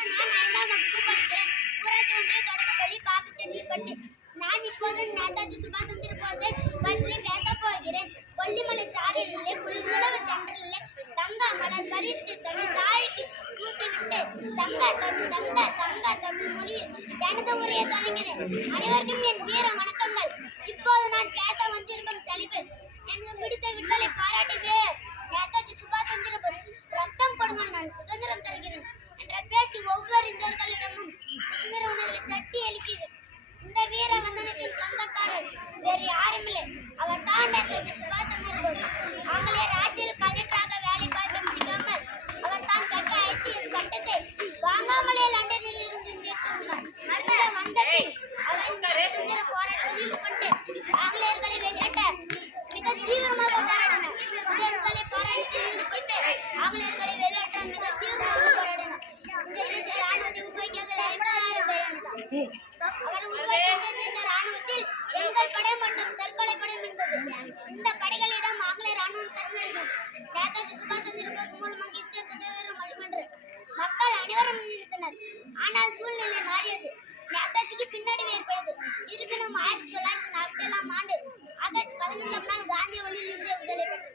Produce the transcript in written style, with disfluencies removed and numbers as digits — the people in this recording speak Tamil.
நான் 5ஆம் வகுப்பு படிக்கிறேன். ஊராட்சி ஒன்றிய தொடக்கப்பள்ளி பாப்பிச்செட்டிப்பட்டு. நான் இப்போது நேதாஜி சுபாஷ் சந்திர போஸை பற்றி பேசப் போகிறேன். கொல்லிமலை சாரலிலே குளிர்நிலவு தென்றலிலே தங்க மலர் பறித்து தன் தாய்க்கு சூட்டிவிட்டு தங்க தமிழ் மொழியில் எனது உரையை தொடங்கினேன். அனைவருக்கும் என் வீர வணக்கங்கள். இப்போது நான் பேச வந்திருக்கும் தலைப்பு எனக்கு பிடித்த விடுதலை பாராட்டு வீரர் நேதாஜி சுபாஷ் சந்திர போஸ். ரத்தம் கொடுங்கள், நான் சுதந்திரம் தருகிறேன் என்ற பேச்சு ஒவ்வொரு இந்தியர்களிடமும் சுதந்திர உணர்வை தட்டி எழுப்பியது. இந்த வீர வசனத்தின் சொந்தக்காரர் வேறு யாருமில்லை, அவர் தான் நேதாஜி சுபாஷ் சந்திர போஸ். ஆங்கிலேயர் ஆட்சியில் கலெக்டராக வேலை பார்க்க முடியாமல் அவர் தான் பெற்ற ஐசிஎஸ் பட்டத்தை வாங்காமலே லண்டனில் இருந்து இந்திய திரும்பினார். வந்த பின் அவர் இந்த சுதந்திர போராட்டத்தில் ஈடுபட்டு ஆங்கிலேயர்களை வெளியேற்ற மிக தீவிரமாக போராடினார். இந்த விடுதலை போராட்டத்தில் ஈடுபட்டு ஆங்கிலேயர்களை வெளியேற்ற மிக தீவிரமாக போராடினார். இந்த தேச ராணுவத்தை உருவாக்கியதில் 50,000 பேர். அவர் உருவாக்கிய இந்த தேச ராணுவத்தில் பெண்கள் படை மற்றும் தற்கொலை படை இருந்தது. இந்த படைகளிடம் ஆங்கிலேய ராணுவம் சரணடைந்தது. நேதாஜி சுபாஷ் சந்திர போஸ் மூலமாக இந்திய சுதந்திரம் வழிமன்று மக்கள் அனைவரும் நினைத்தனர். ஆனால் சூழ்நிலை மாறியது. நேதாஜிக்கு பின்னடைவு ஏற்பட்டது. இருப்பினும் 1947ஆம் ஆண்டு ஆகஸ்ட் 15ஆம் நாள் காந்தி வழியில் இந்திய விடுதலை பெற்றது.